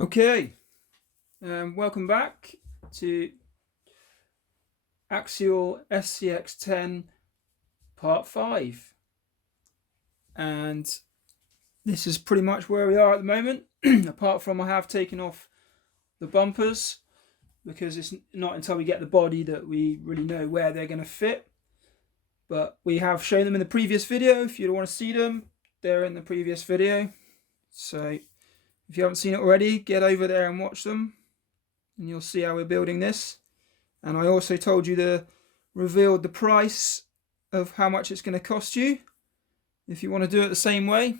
Okay, welcome back to Axial SCX10 Part 5. And this is pretty much where we are at the moment, apart from I have taken off the bumpers because it's not until we get the body that we really know where they're going to fit. But we have shown them in the previous video. If you don't want to see them, they're in the previous video. So if you haven't seen it already, get over there and watch them, and you'll see how we're building this. And I also told you revealed the price of how much it's going to cost you if you want to do it the same way,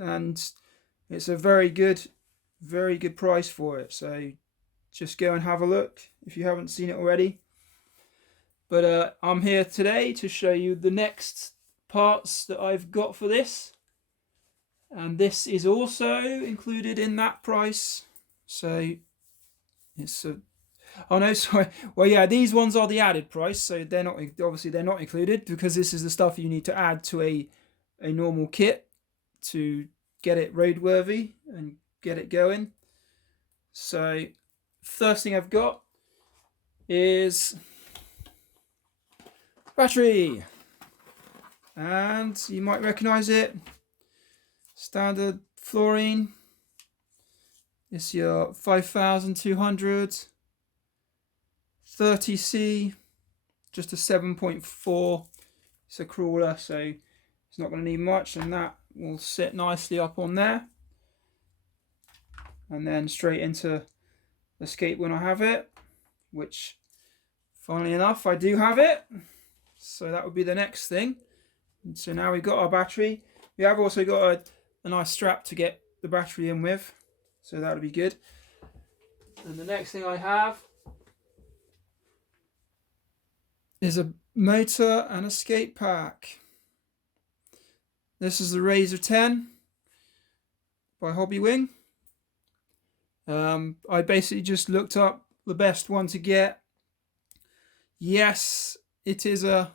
and it's a very good price for it. So just go and have a look if you haven't seen it already. But I'm here today to show you the next parts that I've got for this, and this is also included in that price. So it's a oh no, sorry. Well, yeah, these ones are the added price, so they're not included because this is the stuff you need to add to a normal kit to get it roadworthy and get it going. So first thing I've got is battery, and you might recognize it. Standard fluorine. It's your 5200 30C, just a 7.4. It's a crawler, so it's not going to need much, and that will sit nicely up on there. And then straight into escape when I have it, which funnily enough I do have it. So that would be the next thing. And so now we've got our battery. We have also got a nice strap to get the battery in with, so that'll be good. And the next thing I have is a motor and escape pack. This is the Razor 10 by Hobbywing. I basically just looked up the best one to get. Yes, it is a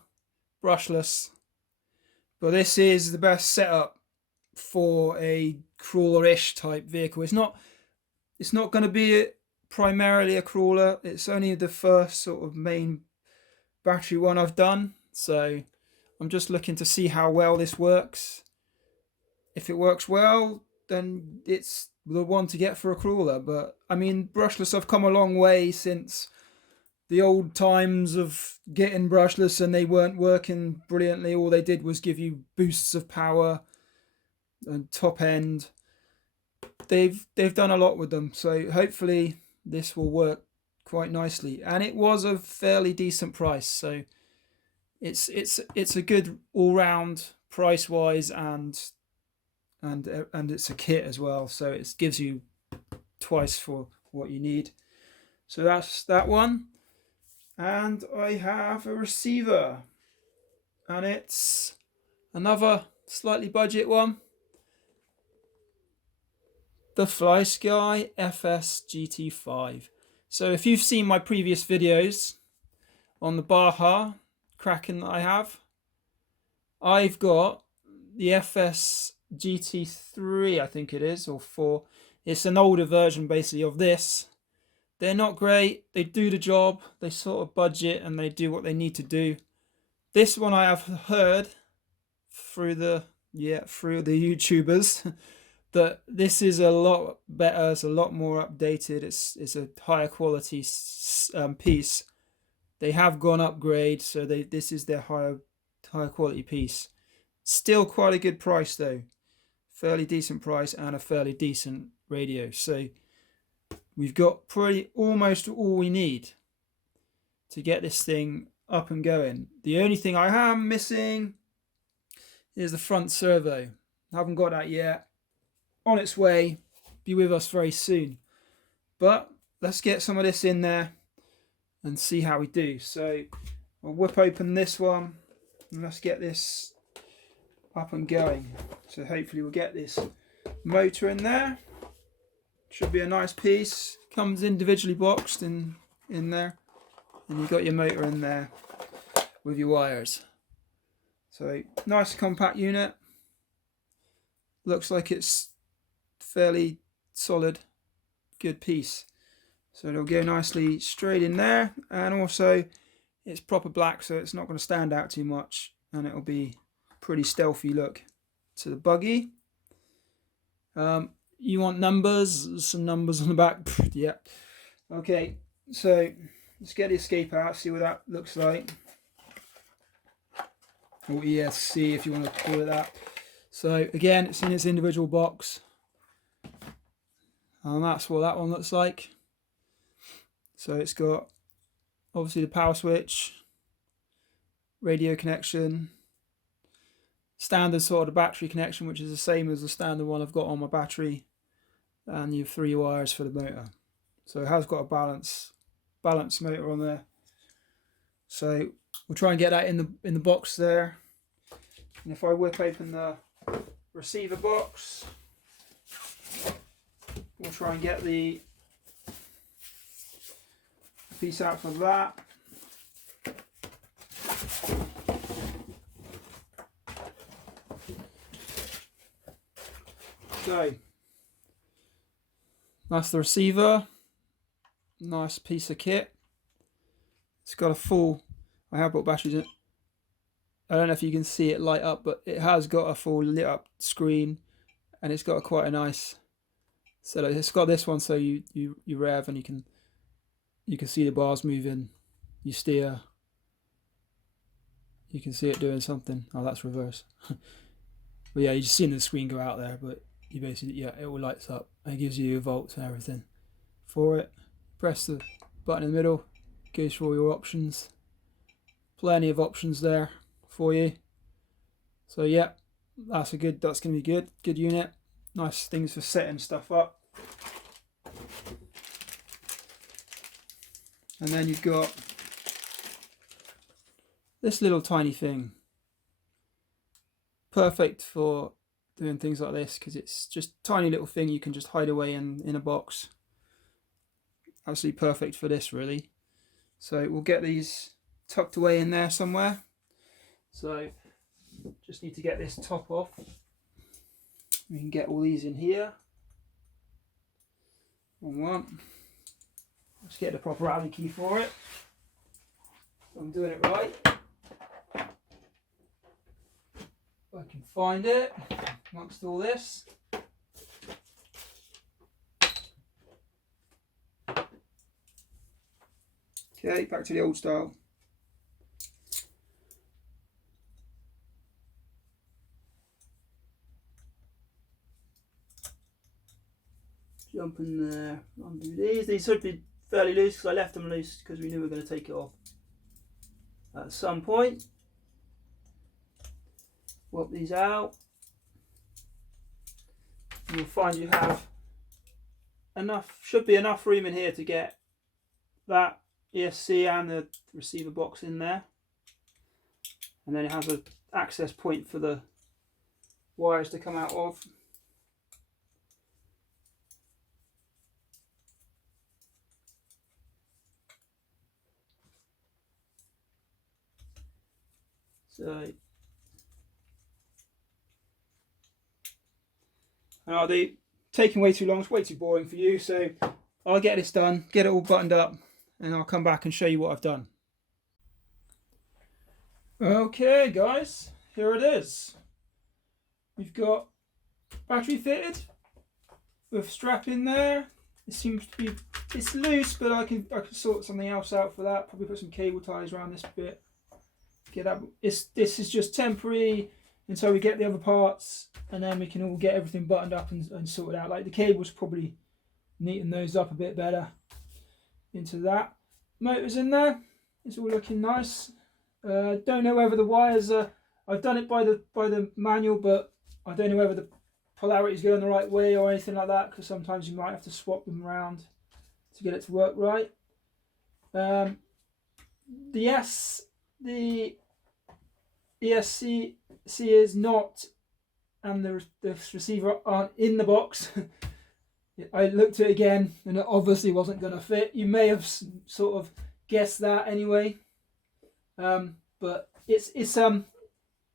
brushless, but this is the best setup for a crawler-ish type vehicle. It's not going to be primarily a crawler. It's only the first sort of main battery one I've done, so I'm just looking to see how well this works. If it works well, then it's the one to get for a crawler. But I mean, brushless have come a long way since the old times of getting brushless and they weren't working brilliantly. All they did was give you boosts of power and top end. They've done a lot with them, so hopefully this will work quite nicely. And it was a fairly decent price, so it's a good all-round price wise, and it's a kit as well, so it gives you twice for what you need. So that's that one. And I have a receiver, and it's another slightly budget one, the FlySky FS GT5. So if you've seen my previous videos on the Baja Kraken that I have, I've got the FS GT3, I think it is, or 4. It's an older version basically of this. They're not great. They do the job. They sort of budget and they do what they need to do. This one I have heard through the YouTubers that this is a lot better. It's a lot more updated. It's a higher quality piece. They have gone upgrade, so this is their higher quality piece. Still quite a good price though, fairly decent price, and a fairly decent radio. So we've got pretty almost all we need to get this thing up and going. The only thing I am missing is the front servo. I haven't got that yet. On its way, be with us very soon. But let's get some of this in there and see how we do. So I'll whip open this one and let's get this up and going. So hopefully we'll get this motor in there. Should be a nice piece. Comes individually boxed in there, and you've got your motor in there with your wires. So nice compact unit. Looks like it's fairly solid, good piece. So it'll go nicely straight in there, and also it's proper black, so it's not going to stand out too much, and it'll be pretty stealthy look to the buggy. You want numbers, some numbers on the back. Yeah. Okay, so let's get the escape out, see what that looks like. Or ESC if you want to call it that. So again, it's in its individual box, and that's what that one looks like. So it's got obviously the power switch, radio connection, standard sort of battery connection, which is the same as the standard one I've got on my battery, and you have 3 wires for the motor. So it has got a balance motor on there. So we'll try and get that in the box there. And if I whip open the receiver box, we'll try and get the piece out for that. So that's the receiver. Nice piece of kit. It's got a full, I have got batteries in it. I don't know if you can see it light up, but it has got a full lit up screen, and it's got quite a nice setup. It's got this one, so you rev and you can see the bars moving. You steer, you can see it doing something. Oh, that's reverse. But yeah, you just seen the screen go out there, but you basically, yeah, it all lights up and it gives you volts and everything for it. Press the button in the middle, goes through all your options. Plenty of options there for you. So yeah, that's going to be good unit. Nice things for setting stuff up. And then you've got this little tiny thing, perfect for doing things like this, because it's just a tiny little thing you can just hide away in a box. Absolutely perfect for this, really. So we'll get these tucked away in there somewhere. So just need to get this top off. We can get all these in here. One. Let's get the proper Allen key for it. So I'm doing it right. If I can find it amongst all this. Okay, back to the old style. Jump in there, undo these. These should be fairly loose because I left them loose because we knew we were going to take it off at some point. Swap these out. And you'll find you have enough, should be enough room in here to get that ESC and the receiver box in there. And then it has an access point for the wires to come out of. So, and I'll do, taking way too long, it's way too boring for you, so I'll get this done, get it all buttoned up, and I'll come back and show you what I've done. Okay guys, here it is. We've got battery fitted with strap in there. It seems to be, it's loose, but I can sort something else out for that. Probably put some cable ties around this bit. Get up. This is just temporary until we get the other parts, and then we can all get everything buttoned up and sorted out. Like the cables, probably neaten those up a bit better into that. Motors in there. It's all looking nice. Don't know whether the wires are. I've done it by the manual, but I don't know whether the polarity's going the right way or anything like that, because sometimes you might have to swap them around to get it to work right. The ESC is not, and the receiver aren't in the box. I looked at it again, and it obviously wasn't going to fit. You may have sort of guessed that anyway, but it's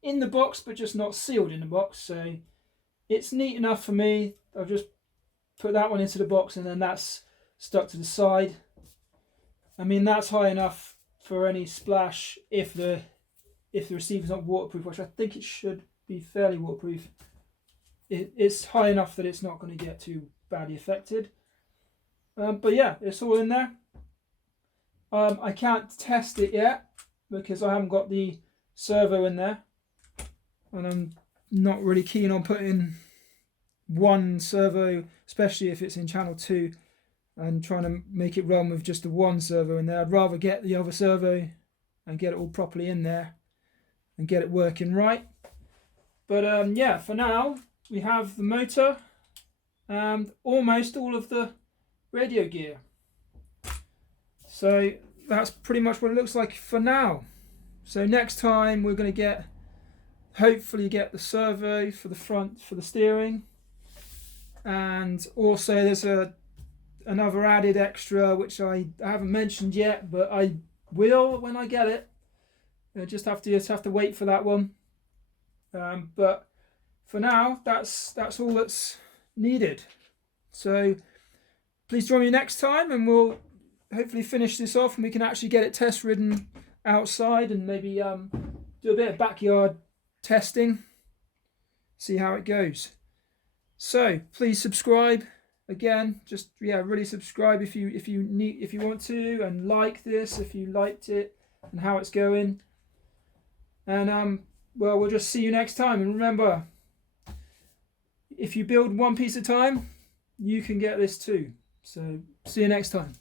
in the box, but just not sealed in the box. So it's neat enough for me. I've just put that one into the box, and then that's stuck to the side. I mean, that's high enough for any splash if the receiver's not waterproof, which I think it should be fairly waterproof. It's high enough that it's not going to get too badly affected. But yeah, it's all in there. I can't test it yet because I haven't got the servo in there, and I'm not really keen on putting one servo, especially if it's in channel 2, and trying to make it run with just the one servo in there. I'd rather get the other servo and get it all properly in there and get it working right. But yeah, for now we have the motor and almost all of the radio gear. So that's pretty much what it looks like for now. So next time we're going to hopefully get the servo for the front for the steering, and also there's another added extra which I haven't mentioned yet, but I will when I get it. I just have to wait for that one. But for now, that's all that's needed. So please join me next time, and we'll hopefully finish this off, and we can actually get it test ridden outside, and maybe do a bit of backyard testing, see how it goes. So please subscribe. Again, just really subscribe if you want to, and like this if you liked it and how it's going. And well, we'll just see you next time. And remember, if you build one piece at a time, you can get this too. So see you next time.